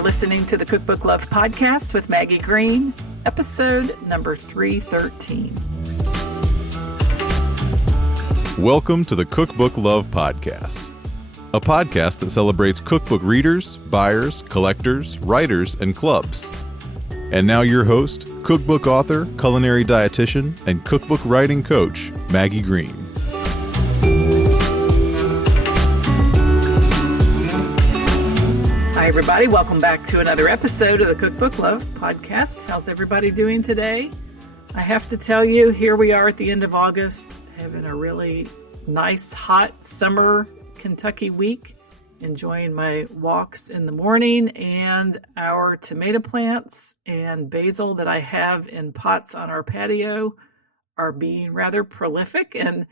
You're listening to the Cookbook Love Podcast with Maggie Green, episode number 313. Welcome to the Cookbook Love Podcast, a podcast that celebrates cookbook readers, buyers, collectors, writers, and clubs. And now your host, cookbook author, culinary dietitian, and cookbook writing coach, Maggie Green. Hi, everybody. Welcome back to another episode of the Cookbook Love Podcast. How's everybody doing today? I have to tell you, here we are at the end of August, having a really nice, hot summer Kentucky week, enjoying my walks in the morning, and our tomato plants and basil that I have in pots on our patio are being rather prolific, and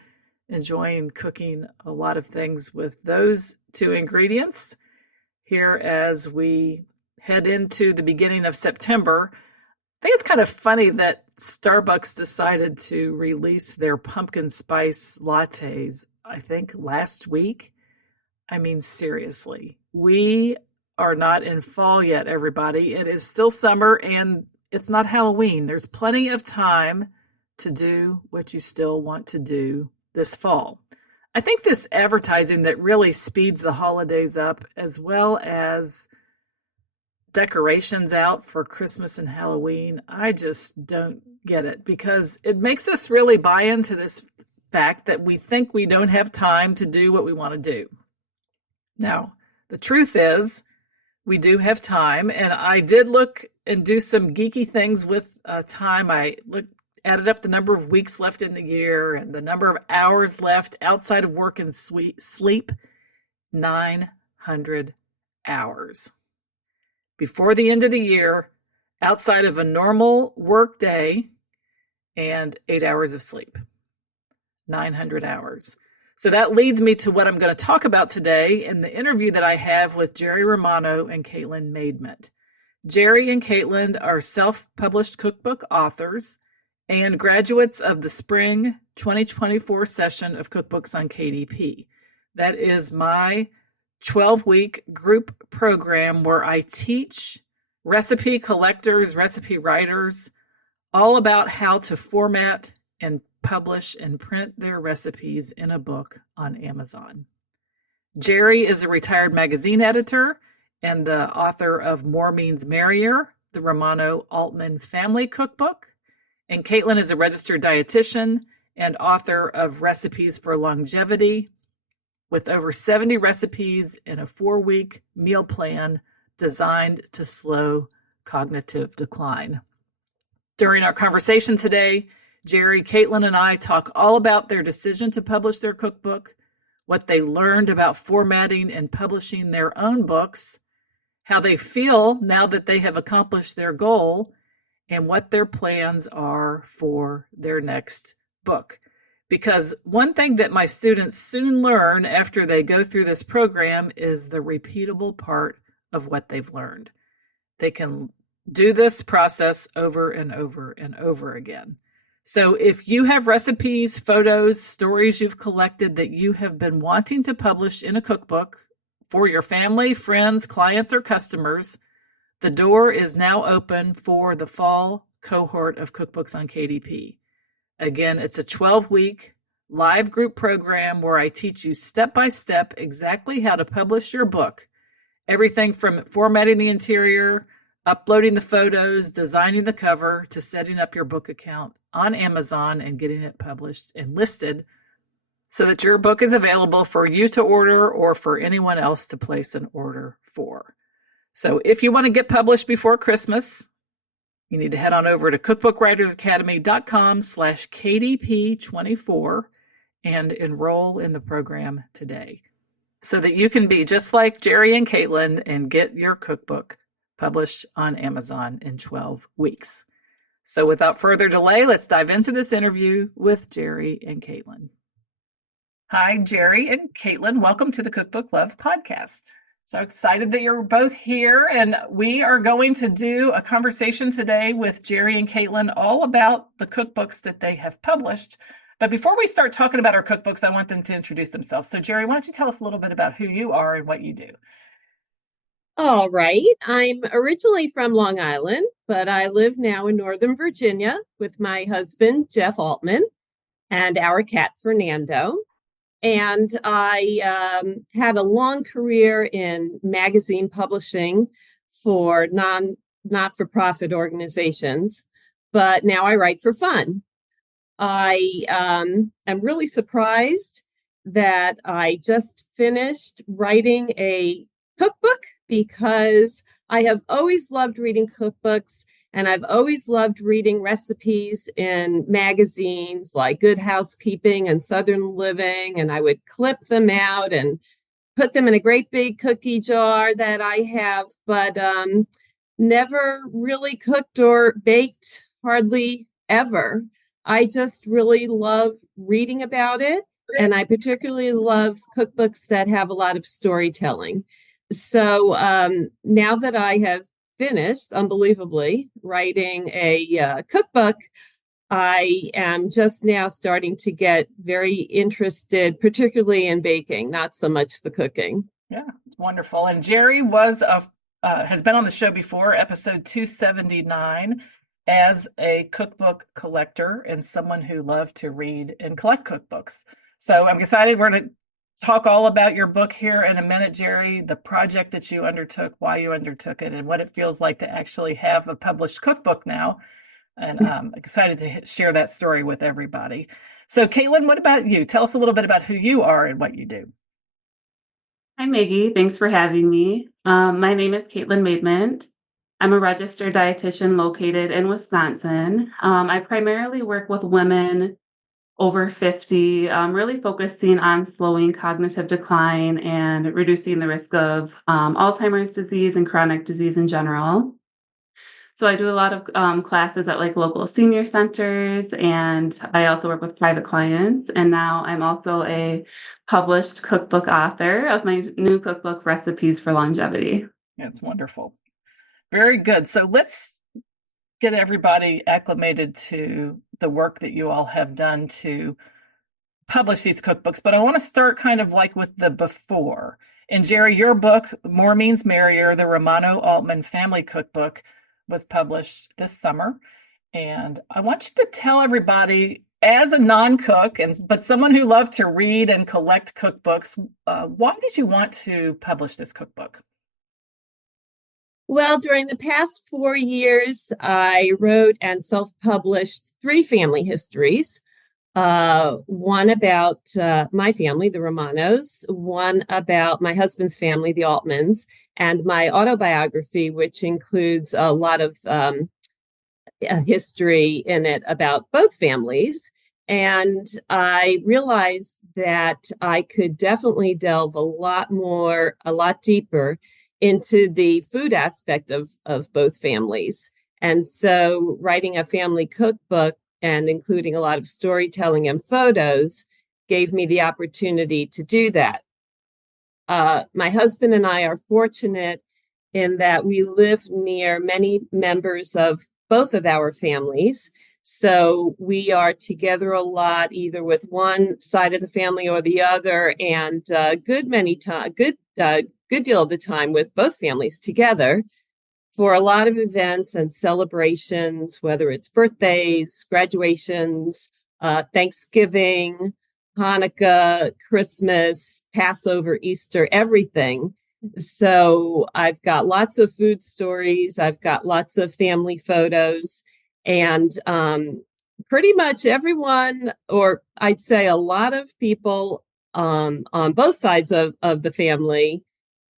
enjoying cooking a lot of things with those two ingredients here as we head into the beginning of September. I think it's kind of funny that Starbucks decided to release their pumpkin spice lattes, I think last week. I mean, seriously, we are not in fall yet, everybody. It is still summer and it's not Halloween. There's plenty of time to do what you still want to do this fall. I think this advertising that really speeds the holidays up, as well as decorations out for Christmas and Halloween, I just don't get it, because it makes us really buy into this fact that we think we don't have time to do what we want to do. Now, the truth is we do have time, and I did look and do some geeky things with time. I added up the number of weeks left in the year and the number of hours left outside of work and sleep. 900 hours. Before the end of the year, outside of a normal work day and 8 hours of sleep. 900 hours. So that leads me to what I'm going to talk about today in the interview that I have with Gerry Romano and Katelin Maidment. Gerry and Katelin are self-published cookbook authors and graduates of the spring 2024 session of Cookbooks on KDP. That is my 12-week group program where I teach recipe collectors, recipe writers, all about how to format and publish and print their recipes in a book on Amazon. Gerry is a retired magazine editor and the author of More Means Merrier, the Romano Altman Family Cookbook. And Katelin is a registered dietitian and author of Recipes for Longevity, with over 70 recipes in a 4-week meal plan designed to slow cognitive decline. During our conversation today, Gerry, Katelin, and I talk all about their decision to publish their cookbook, what they learned about formatting and publishing their own books, how they feel now that they have accomplished their goal, and what their plans are for their next book. Because one thing that my students soon learn after they go through this program is the repeatable part of what they've learned. They can do this process over and over and over again. So if you have recipes, photos, stories you've collected that you have been wanting to publish in a cookbook for your family, friends, clients, or customers, the door is now open for the fall cohort of Cookbooks on KDP. Again, it's a 12-week live group program where I teach you step-by-step exactly how to publish your book. Everything from formatting the interior, uploading the photos, designing the cover, to setting up your book account on Amazon and getting it published and listed so that your book is available for you to order or for anyone else to place an order for. So if you want to get published before Christmas, you need to head on over to cookbookwritersacademy.com/KDP24 and enroll in the program today so that you can be just like Gerry and Katelin and get your cookbook published on Amazon in 12 weeks. So without further delay, let's dive into this interview with Gerry and Katelin. Hi, Gerry and Katelin. Welcome to the Cookbook Love Podcast. So excited that you're both here, and we are going to do a conversation today with Gerry and Katelin all about the cookbooks that they have published. But before we start talking about our cookbooks, I want them to introduce themselves. So Gerry, why don't you tell us a little bit about who you are and what you do? All right. I'm originally from Long Island, but I live now in Northern Virginia with my husband, Jeff Altman, and our cat, Fernando. And I had a long career in magazine publishing for not for profit organizations, but now I write for fun. I am really surprised that I just finished writing a cookbook because I have always loved reading cookbooks and I've always loved reading recipes in magazines like Good Housekeeping and Southern Living. And I would clip them out and put them in a great big cookie jar that I have, but never really cooked or baked hardly ever. I just really love reading about it. And I particularly love cookbooks that have a lot of storytelling. So now that I have finished, unbelievably, writing a cookbook, I am just now starting to get very interested, particularly in baking, not so much the cooking. Yeah, wonderful. And Gerry was has been on the show before, episode 279, as a cookbook collector and someone who loved to read and collect cookbooks. So I'm excited. We're going to talk all about your book here in a minute, Gerry, the project that you undertook, why you undertook it, and what it feels like to actually have a published cookbook now. And I'm excited to share that story with everybody. So, Katelin, what about you? Tell us a little bit about who you are and what you do. Hi, Maggie. Thanks for having me. My name is Katelin Maidment. I'm a registered dietitian located in Wisconsin. I primarily work with women over 50, really focusing on slowing cognitive decline and reducing the risk of Alzheimer's disease and chronic disease in general. So I do a lot of classes at like local senior centers, and I also work with private clients. And now I'm also a published cookbook author of my new cookbook, Recipes for Longevity. That's wonderful. Very good. So let's get everybody acclimated to the work that you all have done to publish these cookbooks. But I want to start kind of like with the before. And Gerry, your book, More Means Merrier, the Romano Altman Family Cookbook, was published this summer. And I want you to tell everybody, as a non-cook, but someone who loved to read and collect cookbooks, why did you want to publish this cookbook? Well, during the past 4 years, I wrote and self-published 3 family histories. One about my family, the Romanos, one about my husband's family, the Altmans, and my autobiography, which includes a lot of history in it about both families. And I realized that I could definitely delve a lot deeper into the food aspect of both families. And so writing a family cookbook and including a lot of storytelling and photos gave me the opportunity to do that. My husband and I are fortunate in that we live near many members of both of our families. So we are together a lot, either with one side of the family or the other, and good deal of the time with both families together for a lot of events and celebrations, whether it's birthdays, graduations, Thanksgiving, Hanukkah, Christmas, Passover, Easter, everything. So I've got lots of food stories. I've got lots of family photos, and pretty much everyone, or I'd say a lot of people on both sides of the family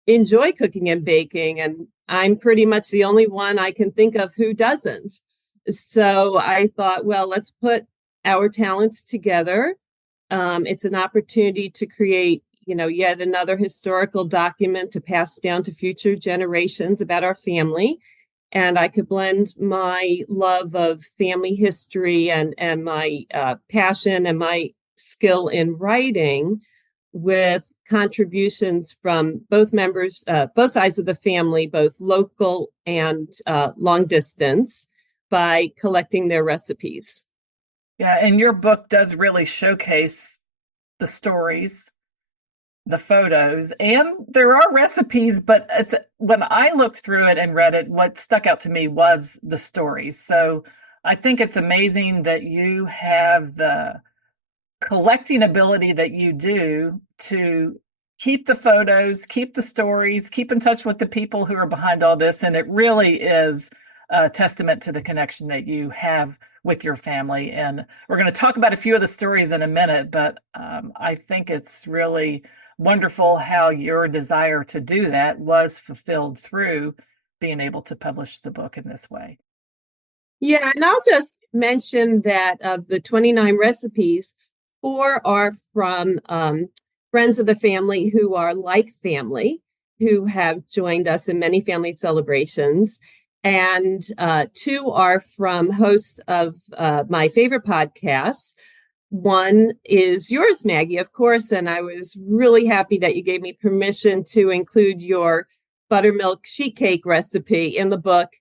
enjoy cooking and baking. And I'm pretty much the only one I can think of who doesn't. So I thought, well, let's put our talents together. It's an opportunity to create, yet another historical document to pass down to future generations about our family. And I could blend my love of family history and my passion and my skill in writing with contributions from both members, both sides of the family, both local and long distance, by collecting their recipes. Yeah, and your book does really showcase the stories the photos, and there are recipes, but it's when I looked through it and read it, what stuck out to me was the stories. So I think it's amazing that you have the collecting ability that you do to keep the photos, keep the stories, keep in touch with the people who are behind all this. And it really is a testament to the connection that you have with your family. And we're going to talk about a few of the stories in a minute, but I think it's really wonderful how your desire to do that was fulfilled through being able to publish the book in this way. Yeah, and I'll just mention that of the 29 recipes, 4 are from friends of the family who are like family, who have joined us in many family celebrations. And 2 are from hosts of my favorite podcasts. One is yours, Maggie, of course, and I was really happy that you gave me permission to include your buttermilk sheet cake recipe in the book.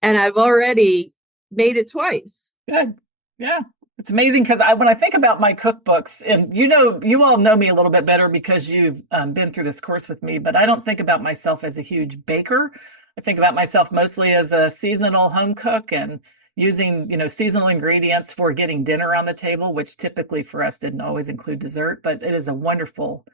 And I've already made it twice. Good. Yeah. It's amazing because when I think about my cookbooks, and you all know me a little bit better because you've been through this course with me, but I don't think about myself as a huge baker. I think about myself mostly as a seasonal home cook and using, seasonal ingredients for getting dinner on the table, which typically for us didn't always include dessert, but it is a wonderful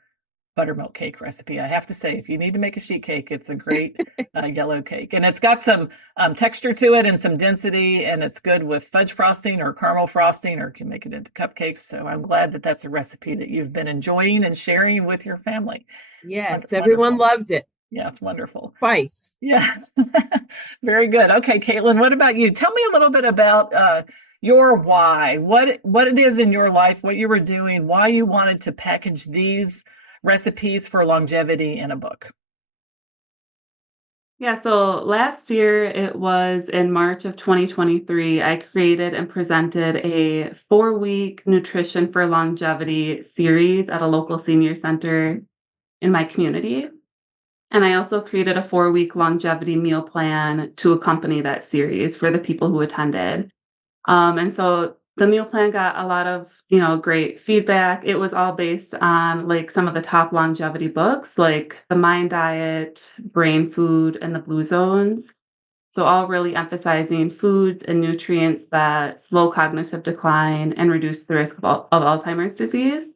buttermilk cake recipe. I have to say, if you need to make a sheet cake, it's a great yellow cake. And it's got some texture to it and some density, and it's good with fudge frosting or caramel frosting, or can make it into cupcakes. So I'm glad that that's a recipe that you've been enjoying and sharing with your family. Yes, everyone loved it. Yeah, it's wonderful. Twice. Yeah. Very good. Okay, Katelin, what about you? Tell me a little bit about your why, what it is in your life, what you were doing, why you wanted to package these recipes for longevity in a book. Yeah, so last year, it was in March of 2023, I created and presented a 4-week nutrition for longevity series at a local senior center in my community. And I also created a 4-week longevity meal plan to accompany that series for the people who attended. And so the meal plan got a lot of, great feedback. It was all based on like some of the top longevity books, like The Mind Diet, Brain Food, and The Blue Zones. So all really emphasizing foods and nutrients that slow cognitive decline and reduce the risk of Alzheimer's disease.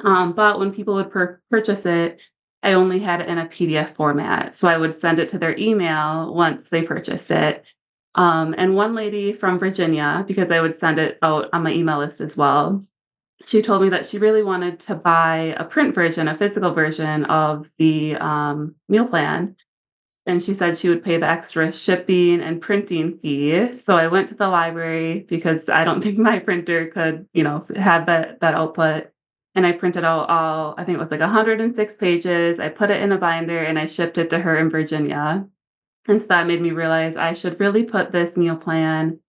But when people would purchase it, I only had it in a PDF format. So I would send it to their email once they purchased it. And one lady from Virginia, because I would send it out on my email list as well, she told me that she really wanted to buy a print version, a physical version of the meal plan. And she said she would pay the extra shipping and printing fee. So I went to the library because I don't think my printer could, have that output. And I printed out all, I think it was like 106 pages. I put it in a binder and I shipped it to her in Virginia. And so that made me realize I should really put this meal plan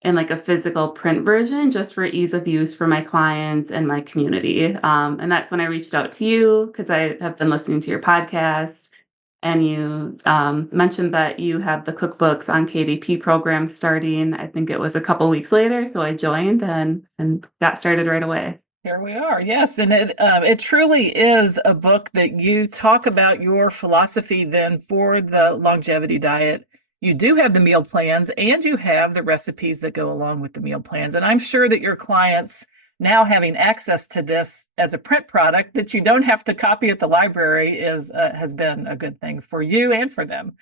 in like a physical print version just for ease of use for my clients and my community. And that's when I reached out to you because I have been listening to your podcast. And you mentioned that you have the cookbooks on KDP program starting. I think it was a couple weeks later. So I joined and got started right away. Here we are. Yes. And it truly is a book that you talk about your philosophy then for the longevity diet. You do have the meal plans and you have the recipes that go along with the meal plans. And I'm sure that your clients now having access to this as a print product that you don't have to copy at the library has been a good thing for you and for them.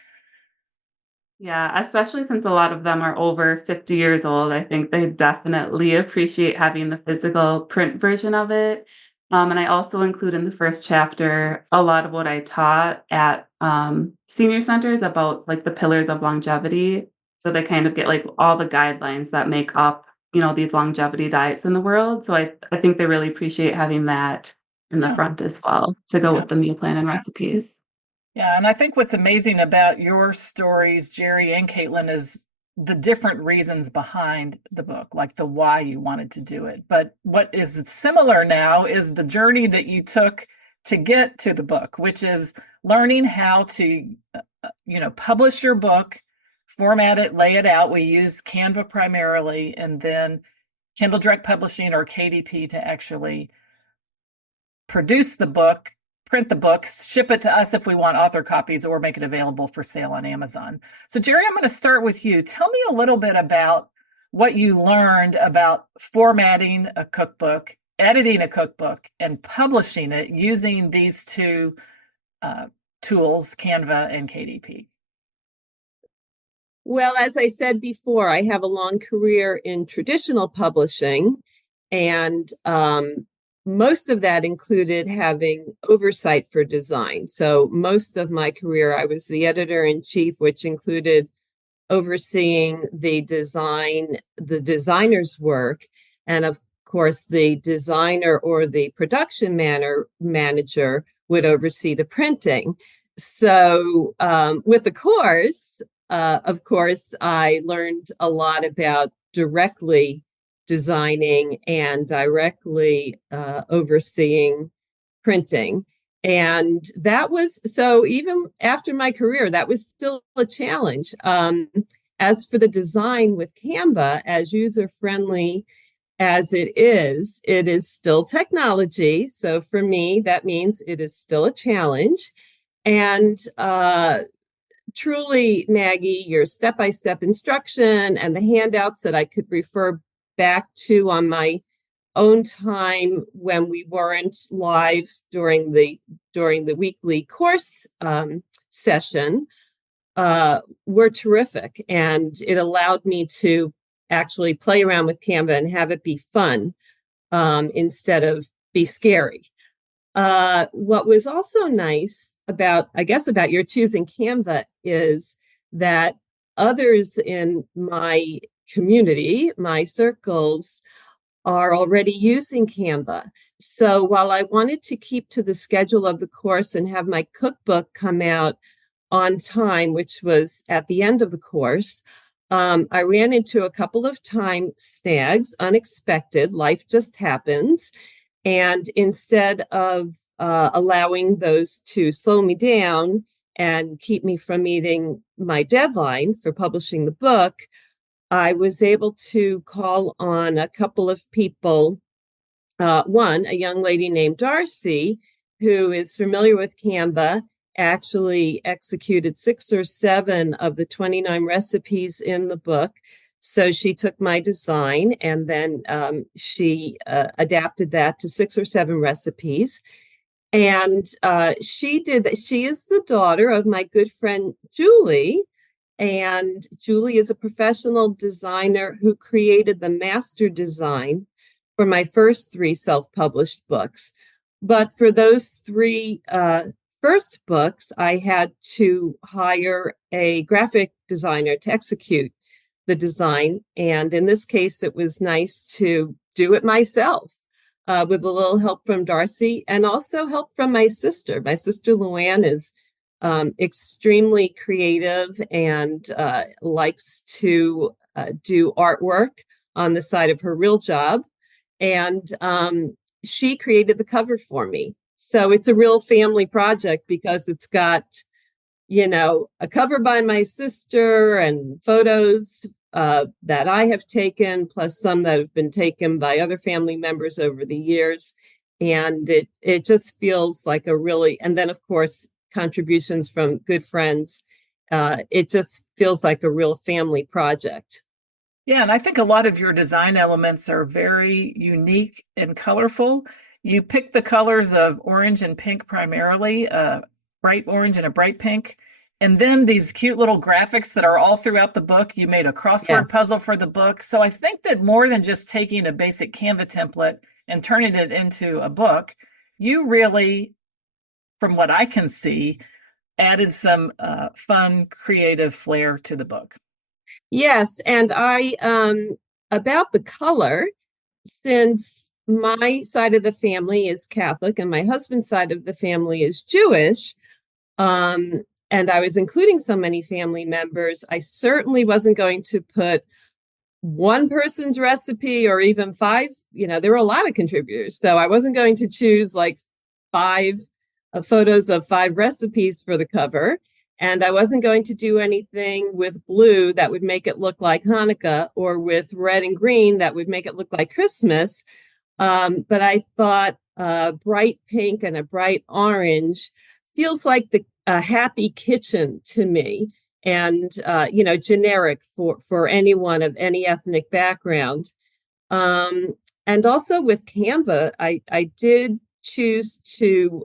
Yeah, especially since a lot of them are over 50 years old. I think they definitely appreciate having the physical print version of it. And I also include in the first chapter a lot of what I taught at senior centers about like the pillars of longevity. So they kind of get like all the guidelines that make up, these longevity diets in the world. So I think they really appreciate having that in the front as well to go with the meal plan and recipes. Yeah, and I think what's amazing about your stories, Gerry and Katelin, is the different reasons behind the book, like the why you wanted to do it. But what is similar now is the journey that you took to get to the book, which is learning how to, publish your book, format it, lay it out. We use Canva primarily, and then Kindle Direct Publishing or KDP to actually produce the book, print the books, ship it to us if we want author copies, or make it available for sale on Amazon. So Gerry, I'm going to start with you. Tell me a little bit about what you learned about formatting a cookbook, editing a cookbook, and publishing it using these two tools, Canva and KDP. Well, as I said before, I have a long career in traditional publishing, and most of that included having oversight for design. So most of my career, I was the editor-in-chief, which included overseeing the designer's work, and of course, the designer or the production manager would oversee the printing. So with the course, of course, I learned a lot about directly designing and directly overseeing printing. And that was, so even after my career, that was still a challenge. As for the design with Canva, as user-friendly as it is still technology. So for me, that means it is still a challenge. And truly, Maggie, your step-by-step instruction and the handouts that I could refer back to on my own time when we weren't live during the weekly course session were terrific, and it allowed me to actually play around with Canva and have it be fun instead of be scary. What was also nice about your choosing Canva is that others in my community, my circles, are already using Canva. So while I wanted to keep to the schedule of the course and have my cookbook come out on time, which was at the end of the course, I ran into a couple of time snags, unexpected, life just happens. And instead of allowing those to slow me down and keep me from meeting my deadline for publishing the book, I was able to call on a couple of people. One, a young lady named Darcy, who is familiar with Canva, actually executed 6 or 7 of the 29 recipes in the book. So she took my design and then she adapted that to 6 or 7 recipes. And she did that. She is the daughter of my good friend, Julie. And Julie is a professional designer who created the master design for my first 3 self-published books. But for those 3 first books, I had to hire a graphic designer to execute the design. And in this case, it was nice to do it myself with a little help from Darcy and also help from my sister. My sister, Luann, is extremely creative and likes to do artwork on the side of her real job. And she created the cover for me. So it's a real family project because it's got, a cover by my sister and photos that I have taken, plus some that have been taken by other family members over the years. And it just feels like and then of course, contributions from good friends. It just feels like a real family project. Yeah, and I think a lot of your design elements are very unique and colorful. You pick the colors of orange and pink primarily, bright orange and a bright pink. And then these cute little graphics that are all throughout the book. You made a crossword puzzle for the book. So I think that more than just taking a basic Canva template and turning it into a book, you really, from what I can see, added some fun, creative flair to the book. Yes, and I about the color, since my side of the family is Catholic and my husband's side of the family is Jewish, and I was including so many family members, I certainly wasn't going to put one person's recipe or even 5. There were a lot of contributors, so I wasn't going to choose like 5 photos of 5 recipes for the cover. And I wasn't going to do anything with blue that would make it look like Hanukkah or with red and green that would make it look like Christmas. But I thought a bright pink and a bright orange feels like a happy kitchen to me, and generic for anyone of any ethnic background. And also with Canva, I did choose to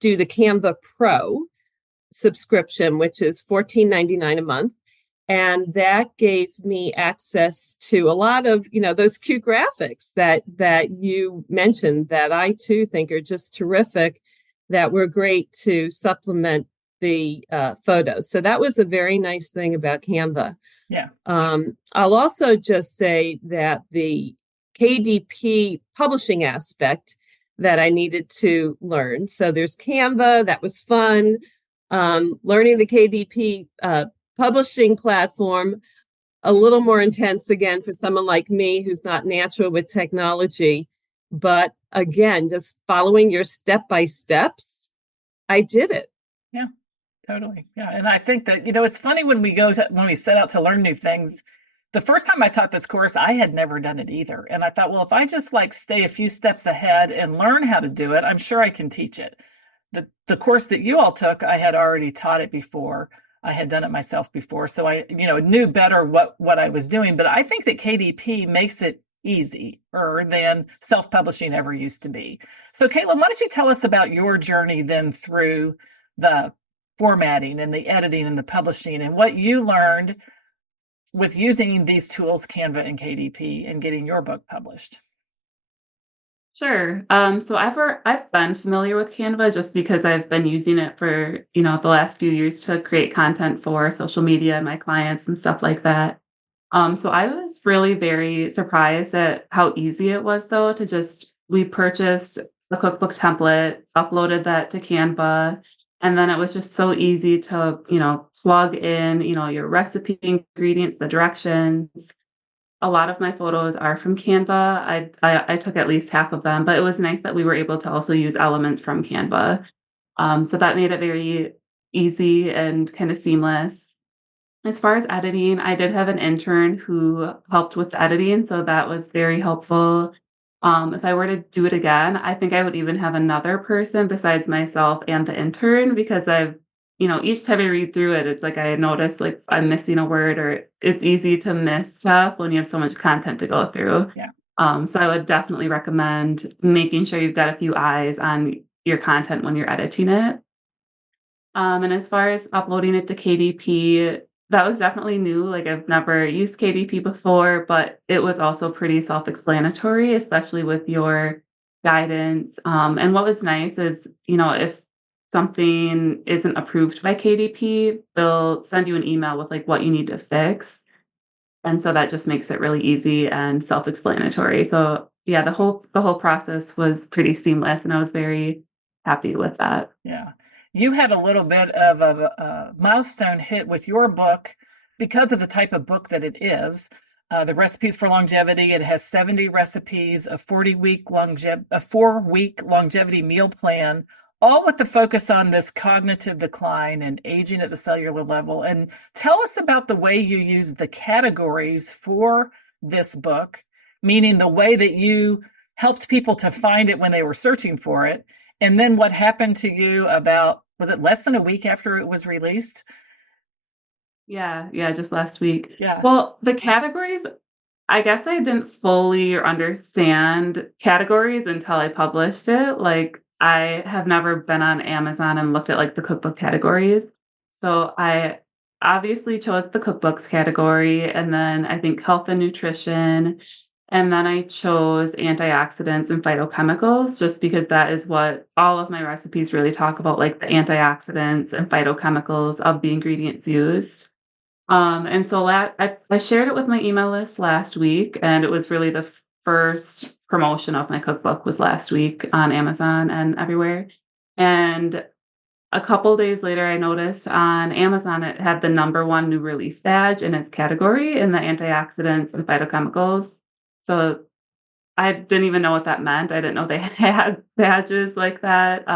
do the Canva Pro subscription, which is $14.99 a month. And that gave me access to a lot of, those cute graphics that you mentioned that I too think are just terrific, that were great to supplement the photos. So that was a very nice thing about Canva. Yeah. I'll also just say that the KDP publishing aspect that I needed to learn. So there's Canva, that was fun. Learning the KDP publishing platform, a little more intense again for someone like me who's not natural with technology. But again, just following your step-by-steps, I did it. Yeah, totally. Yeah. And I think that, it's funny when we set out to learn new things. The first time I taught this course, I had never done it either. And I thought, well, if I just stay a few steps ahead and learn how to do it, I'm sure I can teach it. The course that you all took, I had already taught it before. I had done it myself before. So I, knew better what I was doing. But I think that KDP makes it easier than self-publishing ever used to be. So Katelin, why don't you tell us about your journey then through the formatting and the editing and the publishing and what you learned with using these tools, Canva and KDP, and getting your book published? Sure. So I've been familiar with Canva just because I've been using it for, the last few years to create content for social media and my clients and stuff like that. So I was really very surprised at how easy it was though we purchased a cookbook template, uploaded that to Canva, and then it was just so easy to, plug in, your recipe ingredients, the directions. A lot of my photos are from Canva. I took at least half of them, but it was nice that we were able to also use elements from Canva. So that made it very easy and kind of seamless. As far as editing, I did have an intern who helped with the editing, so that was very helpful. If I were to do it again, I think I would even have another person besides myself and the intern because each time I read through it, it's like I notice I'm missing a word or it's easy to miss stuff when you have so much content to go through. Yeah. So I would definitely recommend making sure you've got a few eyes on your content when you're editing it. And as far as uploading it to KDP, that was definitely new. I've never used KDP before, but it was also pretty self-explanatory, especially with your guidance. And what was nice is, if something isn't approved by KDP, they'll send you an email with what you need to fix. And so that just makes it really easy and self-explanatory. So yeah, the whole process was pretty seamless and I was very happy with that. Yeah. You had a little bit of a milestone hit with your book because of the type of book that it is. The Recipes for Longevity, it has 70 recipes, a 4-week longevity meal plan, all with the focus on this cognitive decline and aging at the cellular level. And tell us about the way you use the categories for this book, meaning the way that you helped people to find it when they were searching for it. And then what happened to you was it less than a week after it was released? Yeah, just last week. Yeah. Well, the categories, I guess I didn't fully understand categories until I published it. I have never been on Amazon and looked at the cookbook categories. So I obviously chose the cookbooks category and then I think health and nutrition. And then I chose antioxidants and phytochemicals just because that is what all of my recipes really talk about, the antioxidants and phytochemicals of the ingredients used. And so I shared it with my email list last week, and it was really the first promotion of my cookbook was last week on Amazon and everywhere. And a couple days later, I noticed on Amazon it had the #1 new release badge in its category in the antioxidants and phytochemicals. So I didn't even know what that meant. I didn't know they had badges like that.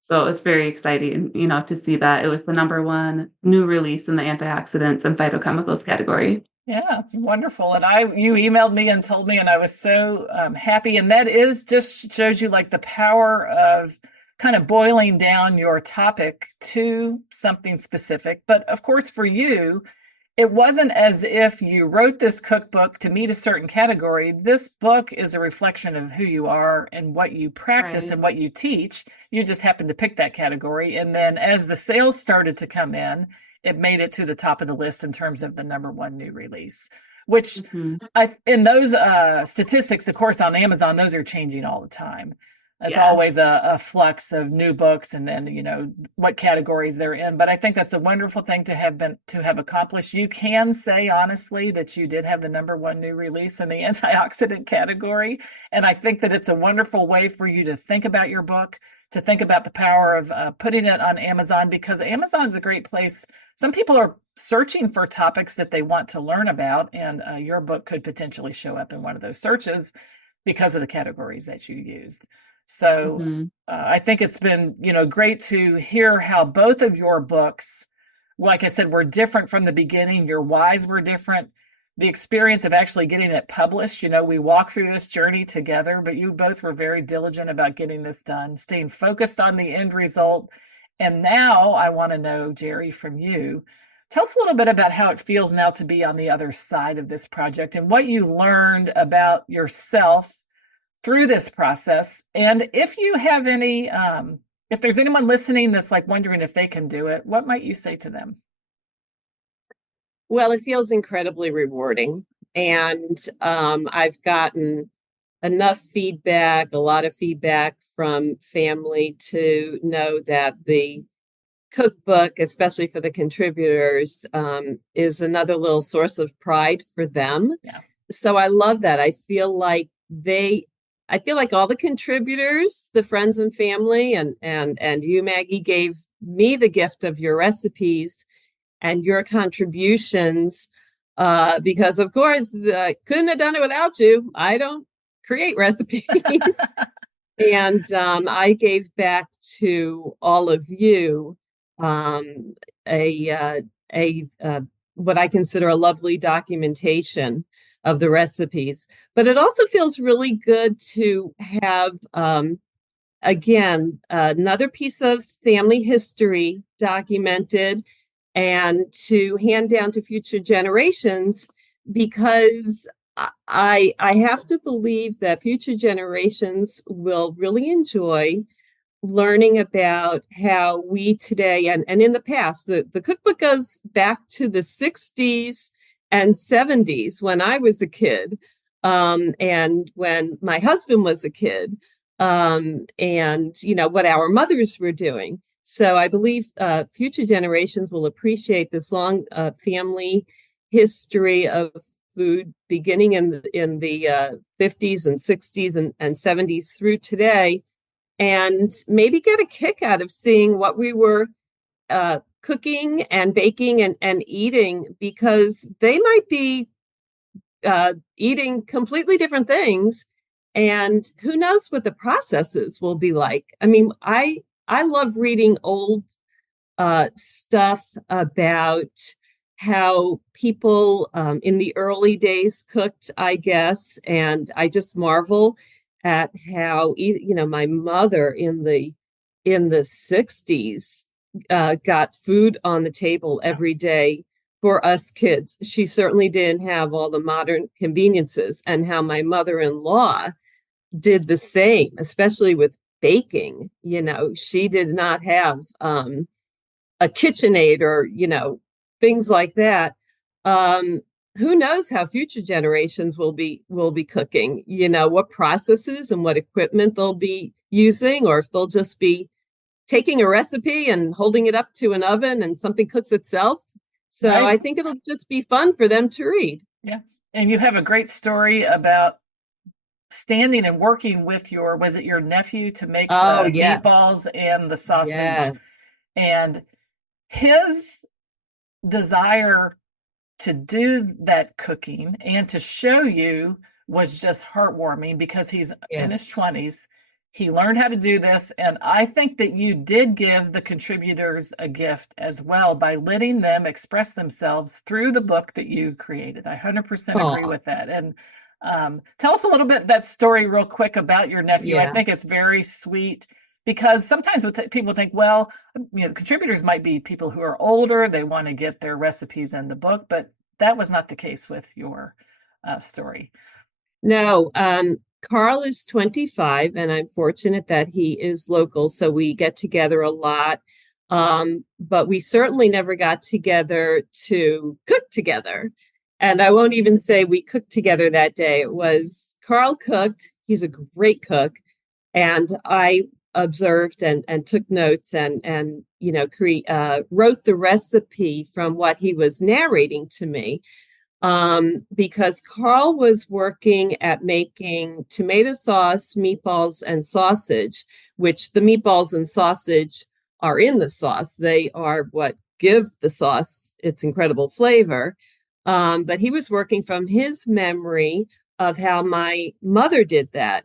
So it was very exciting, to see that it was the #1 new release in the antioxidants and phytochemicals category. Yeah, it's wonderful. And you emailed me and told me, and I was so happy. And that is just shows you like the power of kind of boiling down your topic to something specific. But of course, for you, it wasn't as if you wrote this cookbook to meet a certain category. This book is a reflection of who you are and what you practice Right. and what you teach. You just happened to pick that category. And then as the sales started to come in, it made it to the top of the list in terms of the number one new release, which Hmm. in those statistics, of course, on Amazon, those are changing all the time. It's Yeah. always a flux of new books and then, what categories they're in. But I think that's a wonderful thing to have accomplished. You can say honestly that you did have the number one new release in the antioxidant category. And I think that it's a wonderful way for you to think about your book, to think about the power of putting it on Amazon, because Amazon's a great place. Some people are searching for topics that they want to learn about, and your book could potentially show up in one of those searches because of the categories that you used. So Hmm. I think it's been, great to hear how both of your books, like I said, were different from the beginning. Your whys were different. The experience of actually getting it published, we walked through this journey together, but you both were very diligent about getting this done, staying focused on the end result. And now I want to know, Gerry, from you, tell us a little bit about how it feels now to be on the other side of this project and what you learned about yourself through this process. And if you have if there's anyone listening that's like wondering if they can do it, what might you say to them? Well, it feels incredibly rewarding. And I've gotten enough feedback, a lot of feedback from family to know that the cookbook, especially for the contributors, is another little source of pride for them. Yeah. So I love that. I feel like all the contributors, the friends and family, and you, Maggie, gave me the gift of your recipes and your contributions, because of course I couldn't have done it without you. I don't create recipes. And I gave back to all of you um, a what I consider a lovely documentation of the recipes. But it also feels really good to have, again, another piece of family history documented and to hand down to future generations, because I have to believe that future generations will really enjoy learning about how we today and in the past, the cookbook goes back to the 60s and 70s when I was a kid, and when my husband was a kid, and what our mothers were doing. So I believe future generations will appreciate this long family history of food beginning in the 50s and 60s and 70s through today, and maybe get a kick out of seeing what we were cooking and baking and eating, because they might be eating completely different things. And who knows what the processes will be like. I mean, I love reading old stuff about how people in the early days cooked, I guess. And I just marvel at how, my mother in the 60s got food on the table every day for us kids. She certainly didn't have all the modern conveniences, and how my mother-in-law did the same, especially with baking. She did not have a KitchenAid or, things like that. Who knows how future generations will be cooking, what processes and what equipment they'll be using, or if they'll just be taking a recipe and holding it up to an oven and something cooks itself. So Right. I think it'll just be fun for them to read. Yeah. And you have a great story about standing and working with was it your nephew to make Oh, the yes. meatballs and the sausage? Yes. And his desire to do that cooking and to show you was just heartwarming, because he's in his Yes. 20s. He learned how to do this, and I think that you did give the contributors a gift as well by letting them express themselves through the book that you created. I 100% agree Oh, with that. And tell us a little bit that story real quick about your nephew. I yeah. think it's very sweet because sometimes people think, well, the contributors might be people who are older, they want to get their recipes in the book, but that was not the case with your story. No, Carl is 25, and I'm fortunate that he is local, so we get together a lot. But we certainly never got together to cook together. And I won't even say we cooked together that day. It was Carl cooked. He's a great cook. And I observed and took notes and wrote the recipe from what he was narrating to me, because Carl was working at making tomato sauce, meatballs, and sausage, which the meatballs and sausage are in the sauce. They are what give the sauce its incredible flavor. But he was working from his memory of how my mother did that.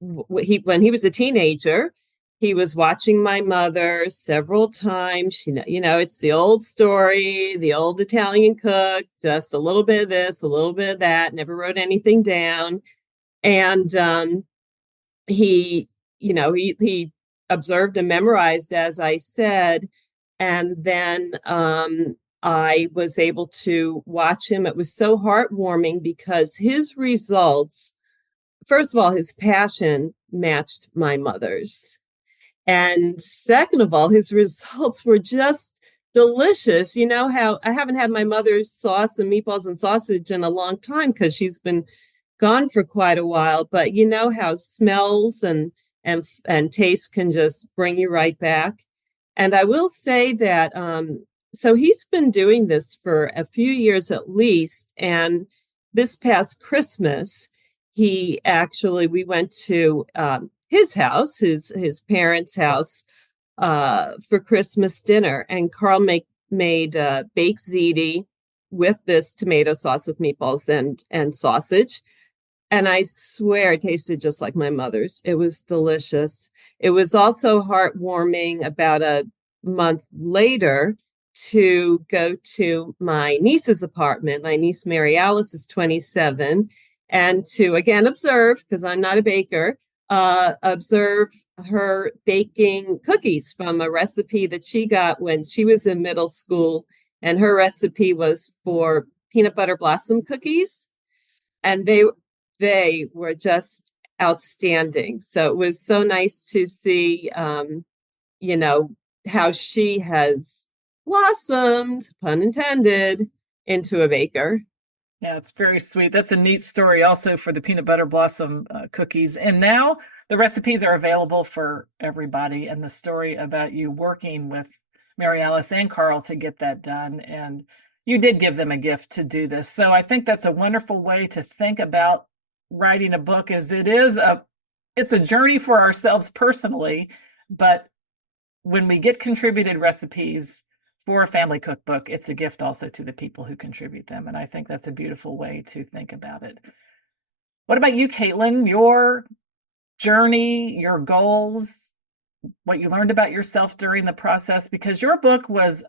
When he was a teenager, he was watching my mother several times. It's the old story, the old Italian cook, just a little bit of this, a little bit of that, never wrote anything down. And he observed and memorized, as I said. And then I was able to watch him. It was so heartwarming because his results, first of all, his passion matched my mother's. And second of all, his results were just delicious. You know how I haven't had my mother's sauce and meatballs and sausage in a long time because she's been gone for quite a while, but you know how smells and taste can just bring you right back. And I will say that so he's been doing this for a few years at least. And this past Christmas, we went to his house, his parents' house, for Christmas dinner, and Carl made baked ziti with this tomato sauce with meatballs and sausage. And I swear it tasted just like my mother's. It was delicious. It was also heartwarming about a month later to go to my niece's apartment. My niece, Mary Alice, is 27, and to again observe, because I'm not a baker, observe her baking cookies from a recipe that she got when she was in middle school. And her recipe was for peanut butter blossom cookies. And they were just outstanding. So it was so nice to see, how she has blossomed, pun intended, into a baker. Yeah, it's very sweet. That's a neat story also for the peanut butter blossom cookies. And now the recipes are available for everybody, and the story about you working with Mary Alice and Carl to get that done. And you did give them a gift to do this. So I think that's a wonderful way to think about writing a book, as it's a journey for ourselves personally, but when we get contributed recipes for a family cookbook, it's a gift also to the people who contribute them. And I think that's a beautiful way to think about it. What about you, Katelin? Your journey, your goals, what you learned about yourself during the process, because your book was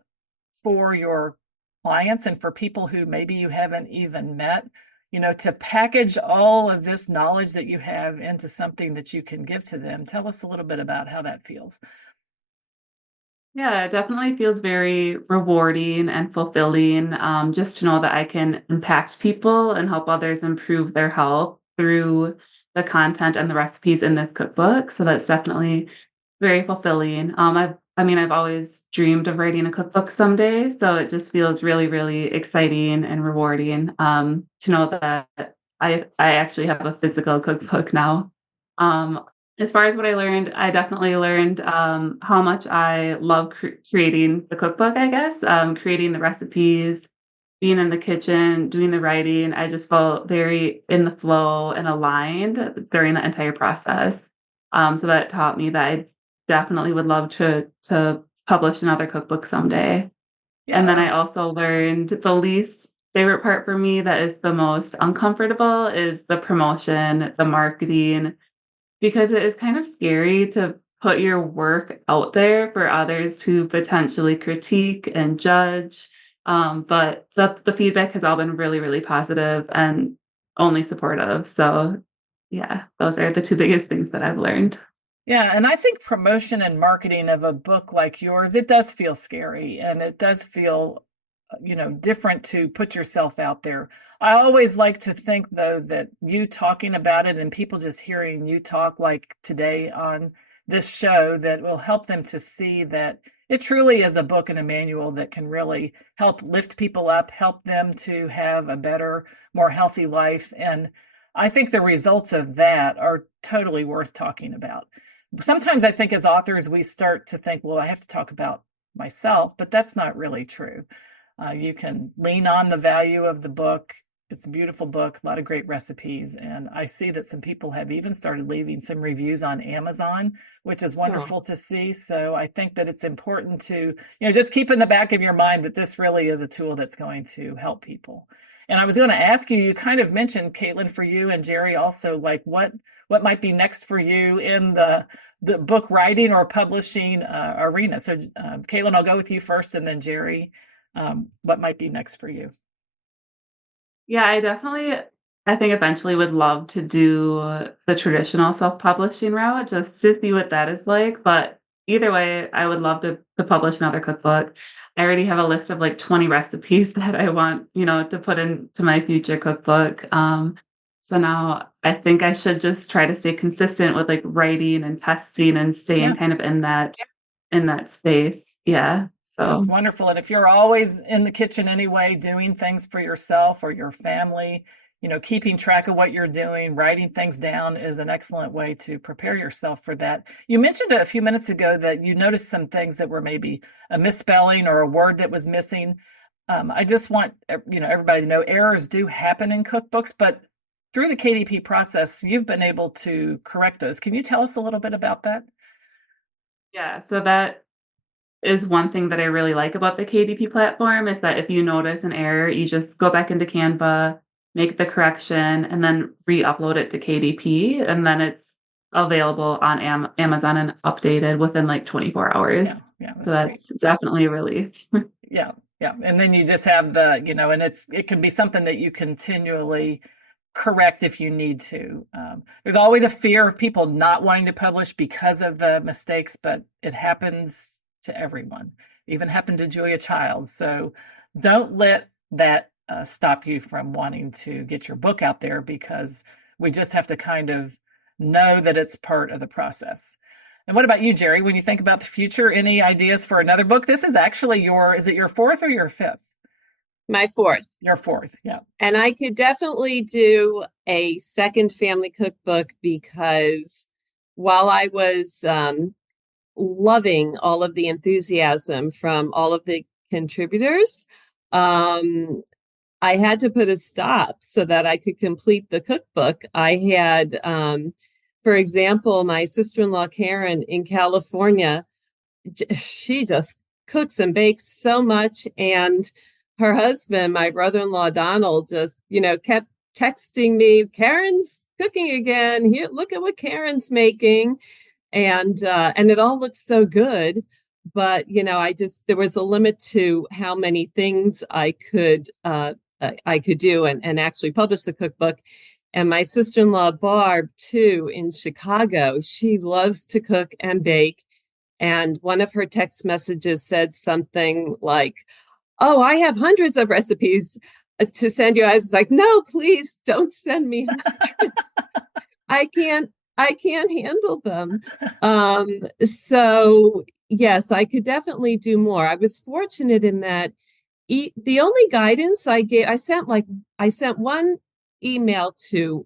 for your clients and for people who maybe you haven't even met, to package all of this knowledge that you have into something that you can give to them. Tell us a little bit about how that feels. Yeah, it definitely feels very rewarding and fulfilling, just to know that I can impact people and help others improve their health through the content and the recipes in this cookbook. So that's definitely very fulfilling. I've always dreamed of writing a cookbook someday, so it just feels really, really exciting and rewarding, to know that I actually have a physical cookbook now. Um, as far as what I learned, I definitely learned how much I love creating the cookbook, I guess, creating the recipes, being in the kitchen, doing the writing. I just felt very in the flow and aligned during the entire process. So that taught me that I definitely would love to publish another cookbook someday. And then Yeah. I also learned the least favorite part for me that is the most uncomfortable is the promotion, the marketing, because it is kind of scary to put your work out there for others to potentially critique and judge. But the feedback has all been really, really positive and only supportive. So, yeah, those are the two biggest things that I've learned. Yeah, and I think promotion and marketing of a book like yours, it does feel scary and it does feel, different to put yourself out there. I always like to think, though, that you talking about it and people just hearing you talk like today on this show, that will help them to see that it truly is a book and a manual that can really help lift people up, help them to have a better, more healthy life. And I think the results of that are totally worth talking about. Sometimes I think as authors, we start to think, well, I have to talk about myself, but that's not really true. You can lean on the value of the book. It's a beautiful book, a lot of great recipes. And I see that some people have even started leaving some reviews on Amazon, which is wonderful to see. So I think that it's important to, just keep in the back of your mind that this really is a tool that's going to help people. And I was going to ask you, you kind of mentioned, Katelin, for you and Gerry also, like what might be next for you in the book writing or publishing arena. So Katelin, I'll go with you first and then Gerry. What might be next for you? Yeah, I think eventually would love to do the traditional self-publishing route just to see what that is like. But either way, I would love to publish another cookbook. I already have a list of like 20 recipes that I want, to put into my future cookbook. So now I think I should just try to stay consistent with like writing and testing and staying kind of in that space. Yeah. That's So wonderful. And if you're always in the kitchen anyway, doing things for yourself or your family, keeping track of what you're doing, writing things down is an excellent way to prepare yourself for that. You mentioned a few minutes ago that you noticed some things that were maybe a misspelling or a word that was missing. I just want everybody to know errors do happen in cookbooks, but through the KDP process, you've been able to correct those. Can you tell us a little bit about that? yeah, so that is one thing that I really like about the KDP platform is that if you notice an error, you just go back into Canva, make the correction, and then re-upload it to KDP, and then it's available on Amazon and updated within like 24 hours. Yeah, So that's great. that's definitely a relief. Yeah. And then you just have and it can be something that you continually correct if you need to. There's always a fear of people not wanting to publish because of the mistakes, but it happens to everyone. It even happened to Julia Childs. So don't let that stop you from wanting to get your book out there, because we just have to kind of know that it's part of the process. And what about you, Gerry? When you think about the future, any ideas for another book? This is actually is it your fourth or your fifth? My fourth. Your fourth, yeah. And I could definitely do a second family cookbook, because while I was loving all of the enthusiasm from all of the contributors, I had to put a stop so that I could complete the cookbook. I had, for example, my sister-in-law, Karen, in California, she just cooks and bakes so much. And her husband, my brother-in-law, Donald, just, kept texting me, Karen's cooking again. Here, look at what Karen's making. And it all looks so good. But, there was a limit to how many things I could do and actually publish the cookbook. And my sister-in-law, Barb, too, in Chicago, she loves to cook and bake. And one of her text messages said something like, oh, I have hundreds of recipes to send you. I was like, no, please don't send me hundreds. I can't handle them. So yes, I could definitely do more. I was fortunate in that the only guidance I gave, I sent one email to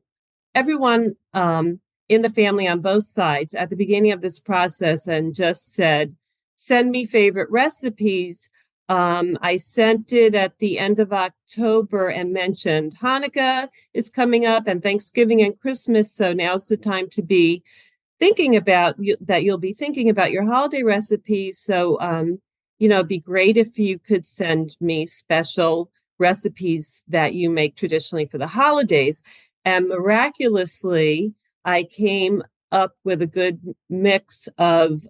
everyone in the family on both sides at the beginning of this process and just said, send me favorite recipes. I sent it at the end of October and mentioned Hanukkah is coming up and Thanksgiving and Christmas. So now's the time to be thinking about that. You'll be thinking about your holiday recipes. So, it'd be great if you could send me special recipes that you make traditionally for the holidays. And miraculously, I came up with a good mix of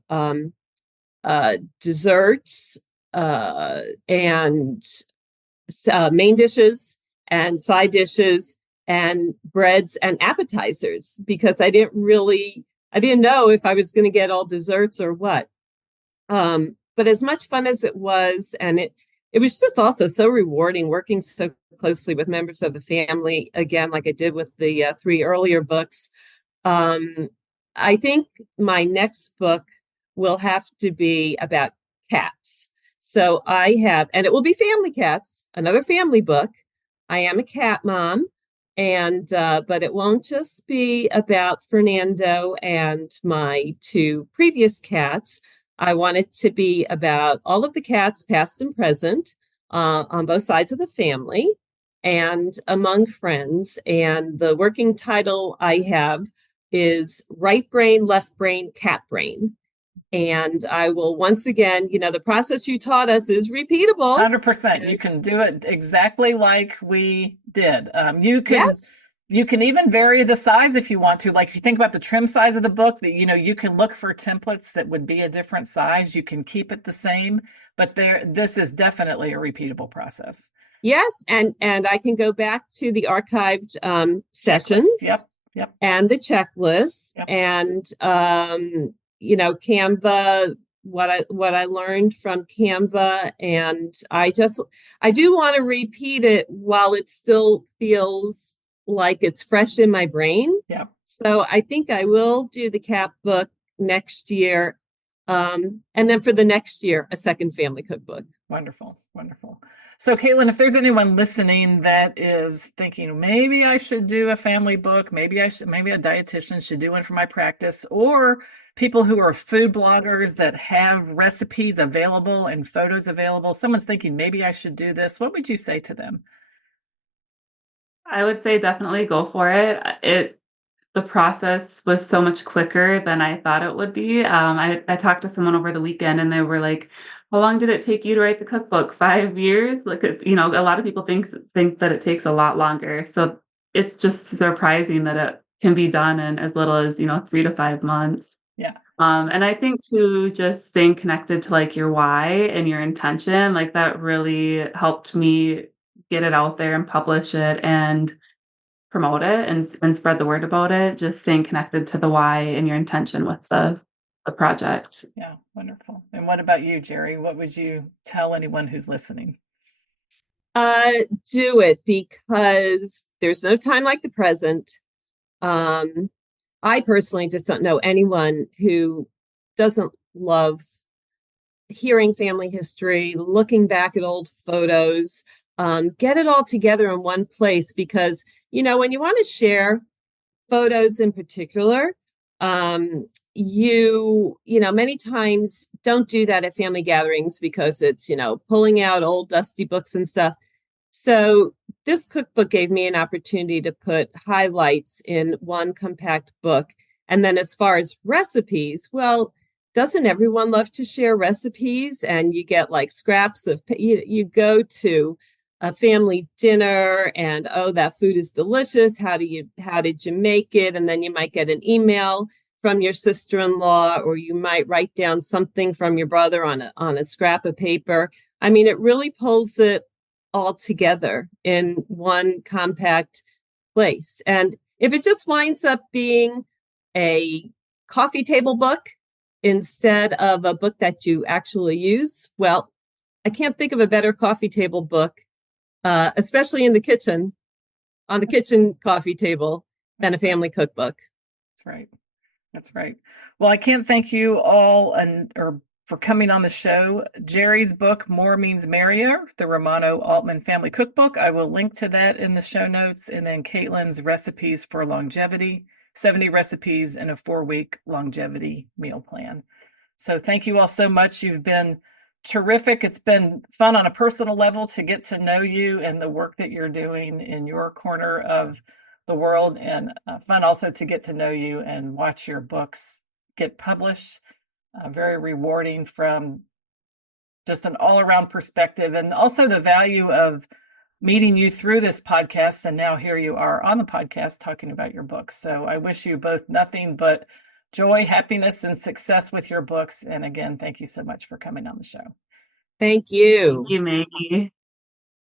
desserts and main dishes and side dishes and breads and appetizers, because I didn't know if I was going to get all desserts or what. But as much fun as it was, and it was just also so rewarding working so closely with members of the family, again, like I did with the 3 earlier books. I think my next book will have to be about cats. So and it will be family cats, another family book. I am a cat mom, and but it won't just be about Fernando and my 2 previous cats. I want it to be about all of the cats, past and present, on both sides of the family and among friends. And the working title I have is Right Brain, Left Brain, Cat Brain. And I will once again, the process you taught us is repeatable. 100%. You can do it exactly like we did. You can even vary the size if you want to. Like if you think about the trim size of the book, that you can look for templates that would be a different size. You can keep it the same, but this is definitely a repeatable process. Yes, and I can go back to the archived sessions. Yep. And the checklist. Yep. And Canva, what I learned from Canva, and I do want to repeat it while it still feels like it's fresh in my brain. Yeah. So I think I will do the cat book next year. And then for the next year, a second family cookbook. Wonderful. So Katelin, if there's anyone listening that is thinking, maybe I should do a family book, maybe a dietitian should do one for my practice, or people who are food bloggers that have recipes available and photos available, someone's thinking, maybe I should do this, what would you say to them? I would say definitely go for it. The process was so much quicker than I thought it would be. I talked to someone over the weekend and they were like, how long did it take you to write the cookbook? 5 years? Like, a lot of people think that it takes a lot longer. So it's just surprising that it can be done in as little as, 3 to 5 months. Yeah. And I think too, just staying connected to like your why and your intention, like that really helped me get it out there and publish it and promote it and spread the word about it. Just staying connected to the why and your intention with the project. Yeah, wonderful. And what about you, Gerry? What would you tell anyone who's listening? Do it, because there's no time like the present. I personally just don't know anyone who doesn't love hearing family history, looking back at old photos, get it all together in one place, because, when you want to share photos in particular, many times don't do that at family gatherings because it's, pulling out old dusty books and stuff. So this cookbook gave me an opportunity to put highlights in one compact book. And then as far as recipes, well, doesn't everyone love to share recipes? And you get like scraps of, you go to a family dinner and, oh, that food is delicious. How did you make it? And then you might get an email from your sister-in-law, or you might write down something from your brother on a scrap of paper. I mean, it really pulls it all together in one compact place. And if it just winds up being a coffee table book instead of a book that you actually use, well, I can't think of a better coffee table book, especially in the kitchen, on the kitchen coffee table, than a family cookbook. That's right. Well, I can't thank you all for coming on the show. Gerry's book, More Means Merrier, the Romano Altman Family Cookbook. I will link to that in the show notes. And then Katelin's Recipes for Longevity, 70 recipes in a 4-week longevity meal plan. So thank you all so much. You've been terrific. It's been fun on a personal level to get to know you and the work that you're doing in your corner of the world, and fun also to get to know you and watch your books get published. Very rewarding from just an all-around perspective, and also the value of meeting you through this podcast. And now here you are on the podcast talking about your books. So I wish you both nothing but joy, happiness, and success with your books. And again, thank you so much for coming on the show. Thank you. Thank you, Maggie.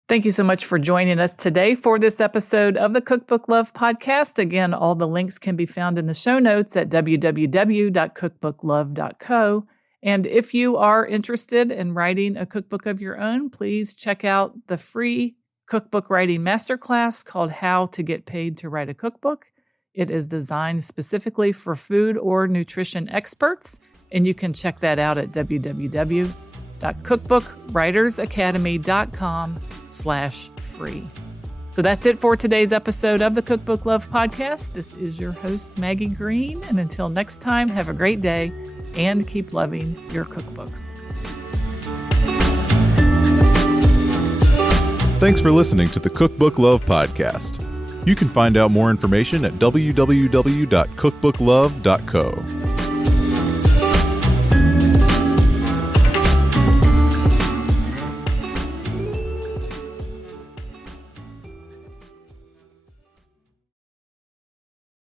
Thank you so much for joining us today for this episode of the Cookbook Love podcast. Again, all the links can be found in the show notes at www.cookbooklove.co. And if you are interested in writing a cookbook of your own, please check out the free cookbook writing masterclass called How to Get Paid to Write a Cookbook. It is designed specifically for food or nutrition experts, and you can check that out at www.cookbookwritersacademy.com/free. So that's it for today's episode of the Cookbook Love podcast. This is your host, Maggie Green. And until next time, have a great day and keep loving your cookbooks. Thanks for listening to the Cookbook Love podcast. You can find out more information at www.cookbooklove.co.